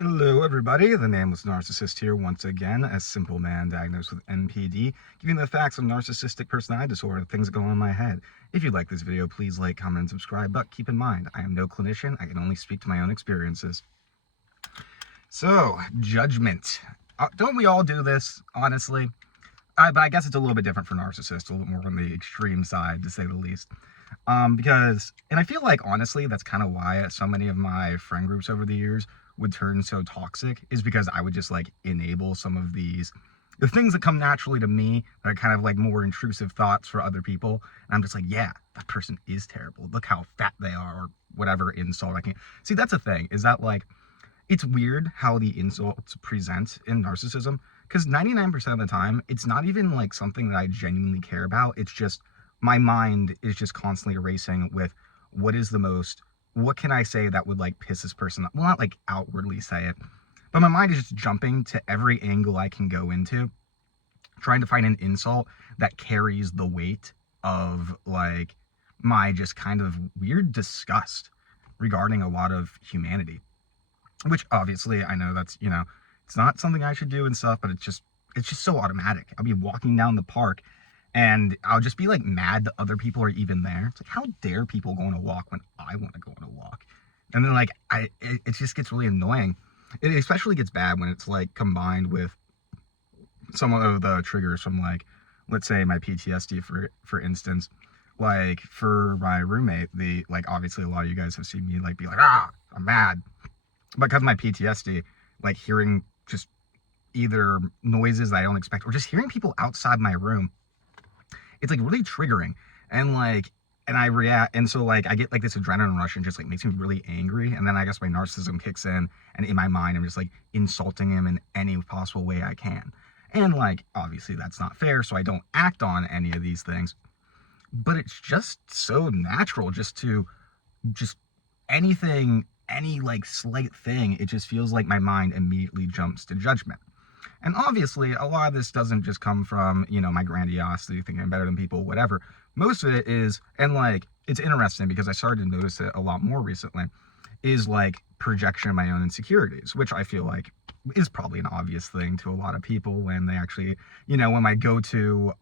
Hello everybody, the Nameless Narcissist here once again, a simple man diagnosed with NPD, giving the facts of narcissistic personality disorder, the things that go on in my head. If you like this video, please like, comment, and subscribe, but keep in mind, I am no clinician, I can only speak to my own experiences. So, judgment. Don't we all do this, honestly? But I guess it's a little bit different for narcissists, a little bit more on the extreme side, to say the least. And I feel like, honestly, that's kind of why so many of my friend groups over the years would turn so toxic, is because I would just like enable some of the things that come naturally to me that are kind of like more intrusive thoughts for other people. And I'm just like, yeah, that person is terrible. Look how fat they are, or whatever insult I can. See, that's a thing, is that like, it's weird how the insults present in narcissism, because 99% of the time, it's not even like something that I genuinely care about. It's just my mind is just constantly erasing with what is the most, what can I say that would like piss this person off? Well, not like outwardly say it, but my mind is just jumping to every angle I can go into, trying to find an insult that carries the weight of like my just kind of weird disgust regarding a lot of humanity. Which obviously I know that's, it's not something I should do and stuff, but it's just so automatic. I'll be walking down the park and I'll just be like mad that other people are even there. It's like, how dare people go on a walk when I want to go on a walk? And then like it just gets really annoying. It especially gets bad when it's like combined with some of the triggers from like, let's say my PTSD for instance. Like for my roommate, the like obviously a lot of you guys have seen me like be like, I'm mad because my PTSD, like hearing just either noises that I don't expect or just hearing people outside my room, it's like really triggering. And like, and I react, and so like I get like this adrenaline rush and just like makes me really angry. And then I guess my narcissism kicks in, and in my mind, I'm just like insulting him in any possible way I can. And like, obviously that's not fair, so I don't act on any of these things. But it's just so natural just to just anything, any like slight thing, it just feels like my mind immediately jumps to judgment. And obviously, a lot of this doesn't just come from, my grandiosity, thinking I'm better than people, whatever. Most of it is, and like, it's interesting because I started to notice it a lot more recently, is like projection of my own insecurities, which I feel like is probably an obvious thing to a lot of people when they actually, when my go-to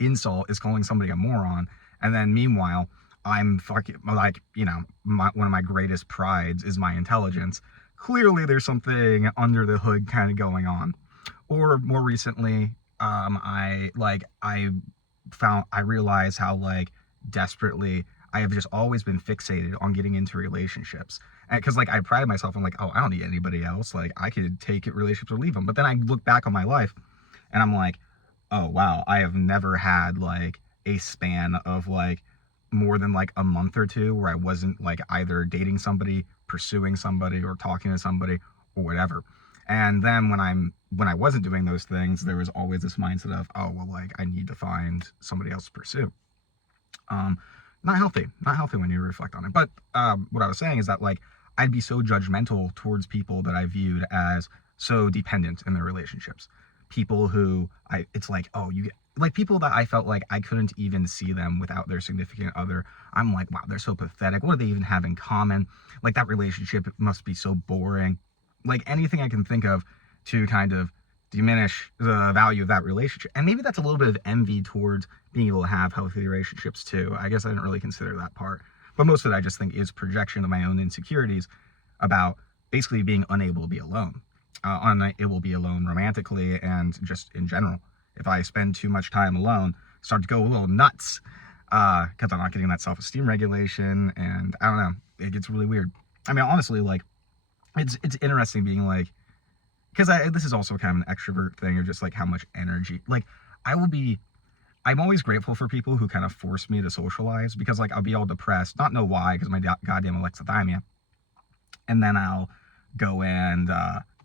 insult is calling somebody a moron. And then meanwhile, I'm fucking like, one of my greatest prides is my intelligence. Clearly there's something under the hood kind of going on. Or more recently, I realized how like desperately I have just always been fixated on getting into relationships. Because like I pride myself, I'm like, oh, I don't need anybody else. Like I could take it relationships or leave them. But then I look back on my life and I'm like, oh wow, I have never had like a span of like more than like a month or two where I wasn't like either dating somebody, pursuing somebody, or talking to somebody or whatever. And then when I wasn't doing those things, there was always this mindset of, oh well, like I need to find somebody else to pursue. Um, not healthy when you reflect on it. But what I was saying is that like I'd be so judgmental towards people that I viewed as so dependent in their relationships. People who it's like, oh, like people that I felt like I couldn't even see them without their significant other. I'm like, wow, they're so pathetic. What do they even have in common? Like that relationship must be so boring. Like anything I can think of to kind of diminish the value of that relationship. And maybe that's a little bit of envy towards being able to have healthy relationships too. I guess I didn't really consider that part. But most of it I just think is projection of my own insecurities about basically being unable to be alone. Unable to be alone romantically and just in general. If I spend too much time alone, start to go a little nuts because I'm not getting that self-esteem regulation, and I don't know, it gets really weird. I mean, honestly, like it's interesting being like, because this is also kind of an extrovert thing of just like how much energy, like I'm always grateful for people who kind of force me to socialize, because like I'll be all depressed, not know why, because my goddamn alexithymia, and then I'll go and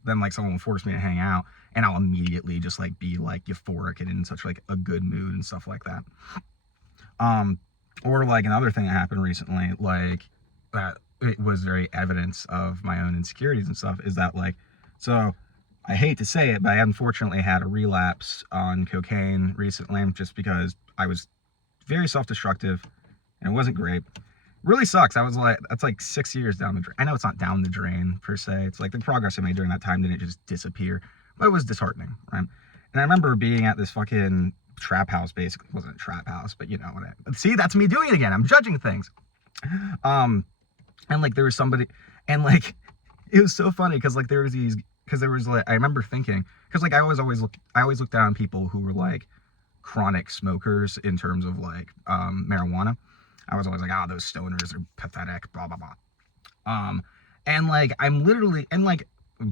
then like someone will force me to hang out, and I'll immediately just like be like euphoric and in such like a good mood and stuff like that. Or like another thing that happened recently, like that it was very evidence of my own insecurities and stuff, is that like, so I hate to say it, but I unfortunately had a relapse on cocaine recently, just because I was very self-destructive and it wasn't great. Really sucks. I was like, that's like 6 years down the drain. I know it's not down the drain per se. It's like the progress I made during that time didn't just disappear, but it was disheartening, right? And I remember being at this fucking trap house, basically. It wasn't a trap house, but you know what see, that's me doing it again. I'm judging things. And like there was somebody, and like it was so funny because like there was these, because there was like, I remember thinking, because like I always look down on people who were like chronic smokers in terms of like marijuana. I was always like, ah, those stoners are pathetic, blah blah blah. And like I'm literally, and like,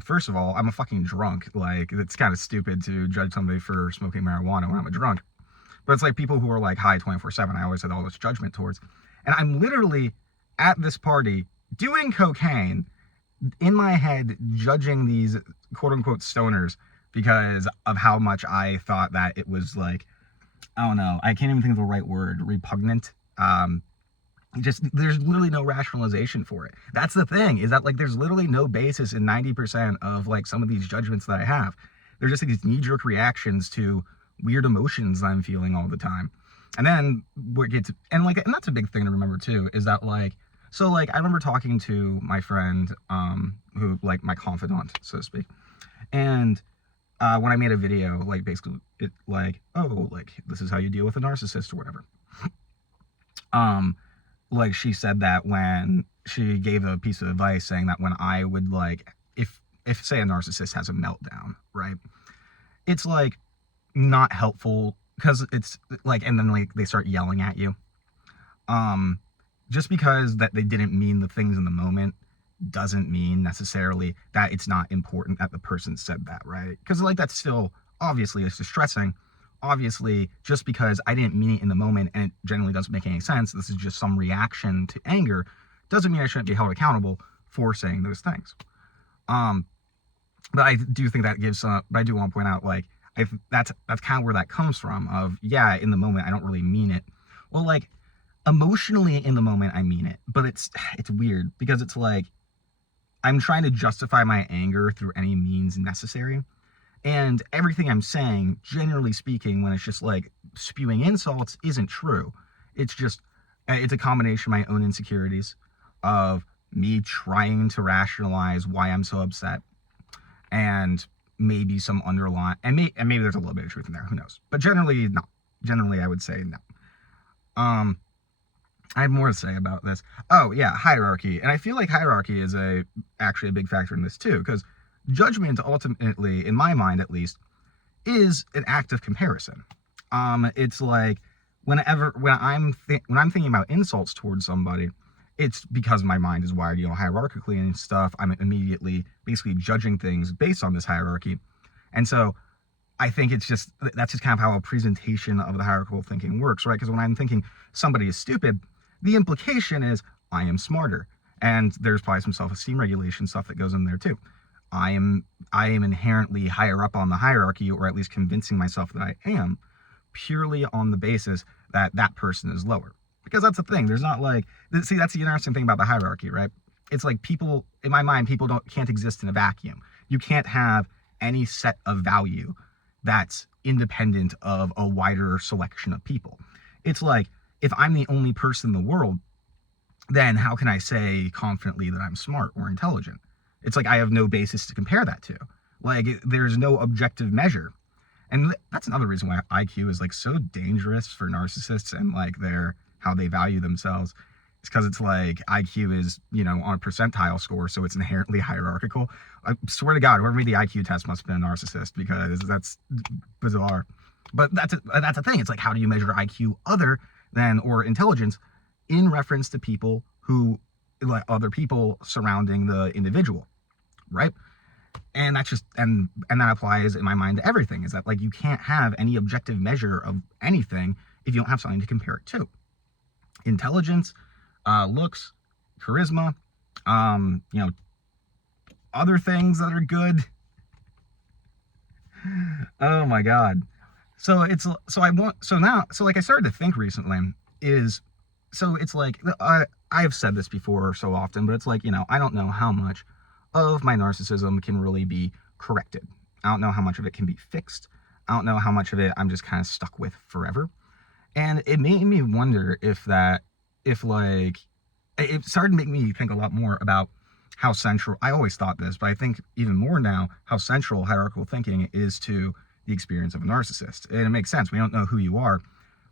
first of all, I'm a fucking drunk. Like it's kind of stupid to judge somebody for smoking marijuana when I'm a drunk. But it's like people who are like high 24/7. I always had all this judgment towards. And I'm literally at this party doing cocaine in my head, judging these quote unquote stoners because of how much I thought that it was like, I don't know, I can't even think of the right word, repugnant. Just there's literally no rationalization for it. That's the thing, is that like there's literally no basis in 90% of like some of these judgments that I have. They're just like these knee-jerk reactions to weird emotions I'm feeling all the time. And then what gets, and like, and that's a big thing to remember too, is that like, so like I remember talking to my friend, who like my confidant, so to speak, and when I made a video, like basically it like, oh, like this is how you deal with a narcissist or whatever. Like she said that when she gave a piece of advice saying that when I would like, if say a narcissist has a meltdown, right? It's like not helpful because it's like, and then like they start yelling at you. Just because that they didn't mean the things in the moment doesn't mean necessarily that it's not important that the person said that, right? Because like that's still, obviously it's distressing. Obviously, just because I didn't mean it in the moment and it generally doesn't make any sense, this is just some reaction to anger, doesn't mean I shouldn't be held accountable for saying those things. But I do think that gives but I do want to point out, like, that's kind of where that comes from, of, yeah, in the moment I don't really mean it. Well, like, emotionally in the moment I mean it, but it's weird because it's like I'm trying to justify my anger through any means necessary. And everything I'm saying, generally speaking, when it's just like spewing insults, isn't true. It's just, it's a combination of my own insecurities, of me trying to rationalize why I'm so upset, and maybe some underlying, and maybe there's a little bit of truth in there, who knows. But generally, no. Generally, I would say no. I have more to say about this. Oh, yeah, hierarchy. And I feel like hierarchy is actually a big factor in this too, because judgment ultimately, in my mind at least, is an act of comparison. It's like when I'm thinking about insults towards somebody, it's because my mind is wired, hierarchically and stuff. I'm immediately basically judging things based on this hierarchy. And so I think that's just kind of how a presentation of the hierarchical thinking works, right? Because when I'm thinking somebody is stupid, the implication is I am smarter. And there's probably some self-esteem regulation stuff that goes in there too. I am inherently higher up on the hierarchy, or at least convincing myself that I am, purely on the basis that that person is lower. Because that's the thing. There's not like, see, that's the interesting thing about the hierarchy, right? It's like people, in my mind, people can't exist in a vacuum. You can't have any set of value that's independent of a wider selection of people. It's like, if I'm the only person in the world, then how can I say confidently that I'm smart or intelligent? It's like I have no basis to compare that to. Like, there's no objective measure. And that's another reason why IQ is like so dangerous for narcissists and like how they value themselves. It's because it's like IQ is, on a percentile score, so it's inherently hierarchical. I swear to God, whoever made the IQ test must have been a narcissist, because that's bizarre. But that's a thing. It's like, how do you measure IQ other than, or intelligence, in reference to people who, like, other people surrounding the individual, right? And that's just, and that applies in my mind to everything, is that like you can't have any objective measure of anything if you don't have something to compare it to. Intelligence, looks, charisma, other things that are good. Oh my God. So like I started to think recently it's like, I've said this before so often, but it's like, I don't know how much of my narcissism can really be corrected. I don't know how much of it can be fixed. I don't know how much of it I'm just kind of stuck with forever. And it made me wonder if it started to make me think a lot more about how central, I always thought this, but I think even more now, how central hierarchical thinking is to the experience of a narcissist. And it makes sense. We don't know who you are.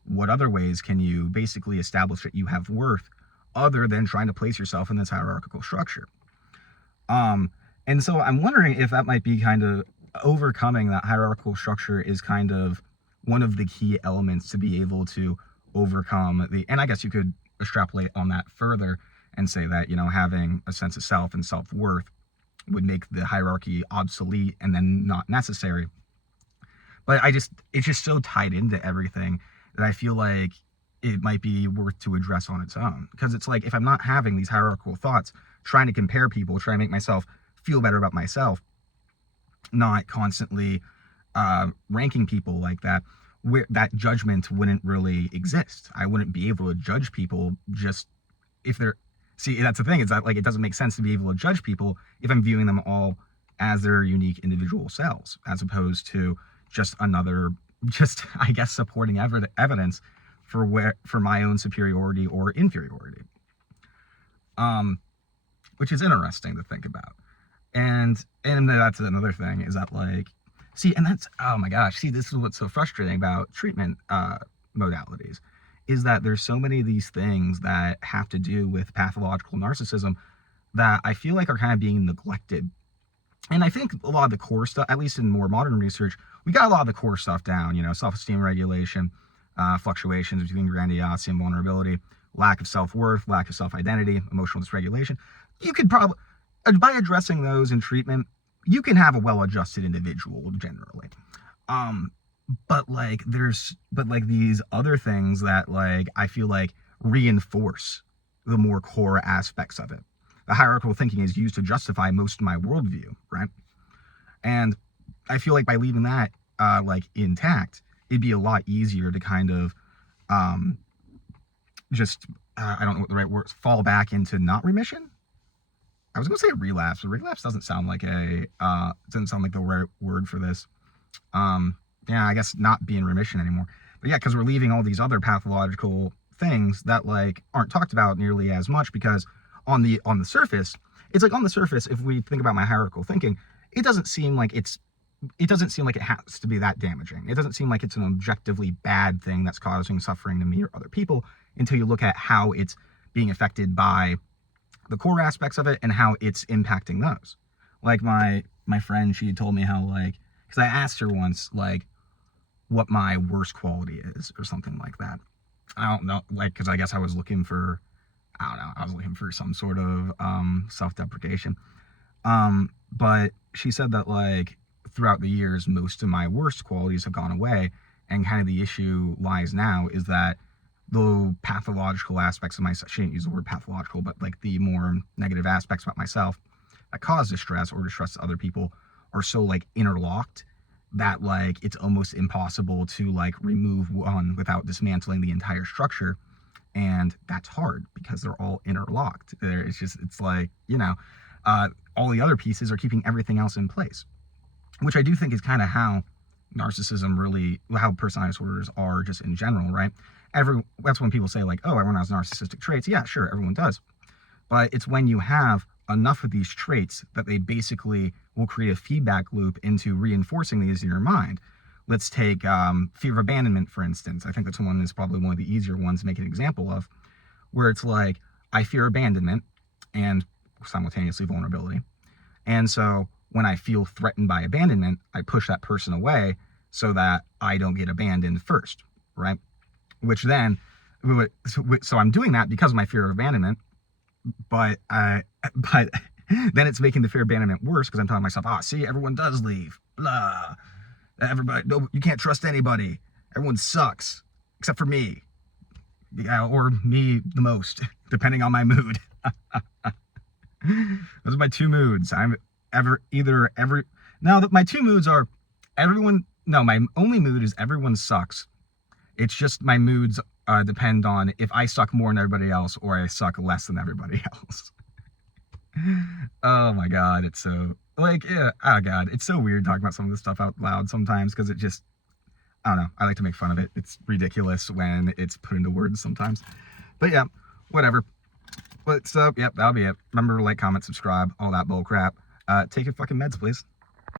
What other ways can you basically establish that you have worth other than trying to place yourself in this hierarchical structure? And so I'm wondering if that might be kind of overcoming that hierarchical structure is kind of one of the key elements to be able to overcome and I guess you could extrapolate on that further and say that, having a sense of self and self-worth would make the hierarchy obsolete and then not necessary. But it's just so tied into everything that I feel like it might be worth to address on its own. Because it's like, if I'm not having these hierarchical thoughts, trying to compare people, trying to make myself feel better about myself, not constantly ranking people like that, where that judgment wouldn't really exist. I wouldn't be able to judge people just if they're, see, that's the thing, is that like, it doesn't make sense to be able to judge people if I'm viewing them all as their unique individual selves, as opposed to just I guess, supporting evidence for my own superiority or inferiority. Which is interesting to think about. And that's another thing, is that like, see, and that's, oh my gosh, see, this is what's so frustrating about treatment modalities, is that there's so many of these things that have to do with pathological narcissism that I feel like are kind of being neglected. And I think a lot of the core stuff, at least in more modern research, we got a lot of the core stuff down, self-esteem regulation, fluctuations between grandiosity and vulnerability, lack of self-worth, lack of self-identity, emotional dysregulation. You could probably, by addressing those in treatment, you can have a well-adjusted individual generally. But these other things that like, I feel like reinforce the more core aspects of it. The hierarchical thinking is used to justify most of my worldview, right? And I feel like by leaving that intact, it'd be a lot easier to kind of I don't know what the right word is, fall back into not remission. I was gonna say relapse, but relapse doesn't sound like the right word for this. Yeah, I guess not be in remission anymore. But yeah, because we're leaving all these other pathological things that like aren't talked about nearly as much, because on the surface, it's like, on the surface, if we think about my hierarchical thinking, it doesn't seem like it has to be that damaging. It doesn't seem like it's an objectively bad thing that's causing suffering to me or other people, until you look at how it's being affected by the core aspects of it and how it's impacting those. Like my friend, she told me how, like, because I asked her once, like, what my worst quality is or something like that. I don't know, like, because I guess I was looking for, I was looking for some sort of self-deprecation. But she said that like throughout the years, most of my worst qualities have gone away. And kind of the issue lies now is that the pathological aspects of myself, she didn't use the word pathological, but like the more negative aspects about myself that cause distress or distress to other people are so like interlocked that like it's almost impossible to like remove one without dismantling the entire structure. And that's hard because they're all interlocked. It's like, all the other pieces are keeping everything else in place, which I do think is kind of how narcissism really, how personality disorders are just in general, right? That's when people say like, oh, everyone has narcissistic traits. Yeah, sure, everyone does. But it's when you have enough of these traits that they basically will create a feedback loop into reinforcing these in your mind. Let's take fear of abandonment, for instance. I think that's one is probably one of the easier ones to make an example of, where it's like, I fear abandonment and simultaneously vulnerability. And so when I feel threatened by abandonment, I push that person away so that I don't get abandoned first, right? Which then, so I'm doing that because of my fear of abandonment, but then it's making the fear of abandonment worse, because I'm telling myself, see, everyone does leave, blah. Everybody, no, you can't trust anybody. Everyone sucks, except for me. Yeah, or me the most, depending on my mood. Those are my two moods. My two moods are my only mood is everyone sucks. It's just my moods depend on if I suck more than everybody else or I suck less than everybody else. Oh my God, it's so, like, yeah, oh God, it's so weird talking about some of this stuff out loud sometimes, because it just, I don't know, I like to make fun of it. It's ridiculous when it's put into words sometimes. But yeah, whatever. But so, yep, that'll be it. Remember to like, comment, subscribe, all that bull crap. Take your fucking meds, please.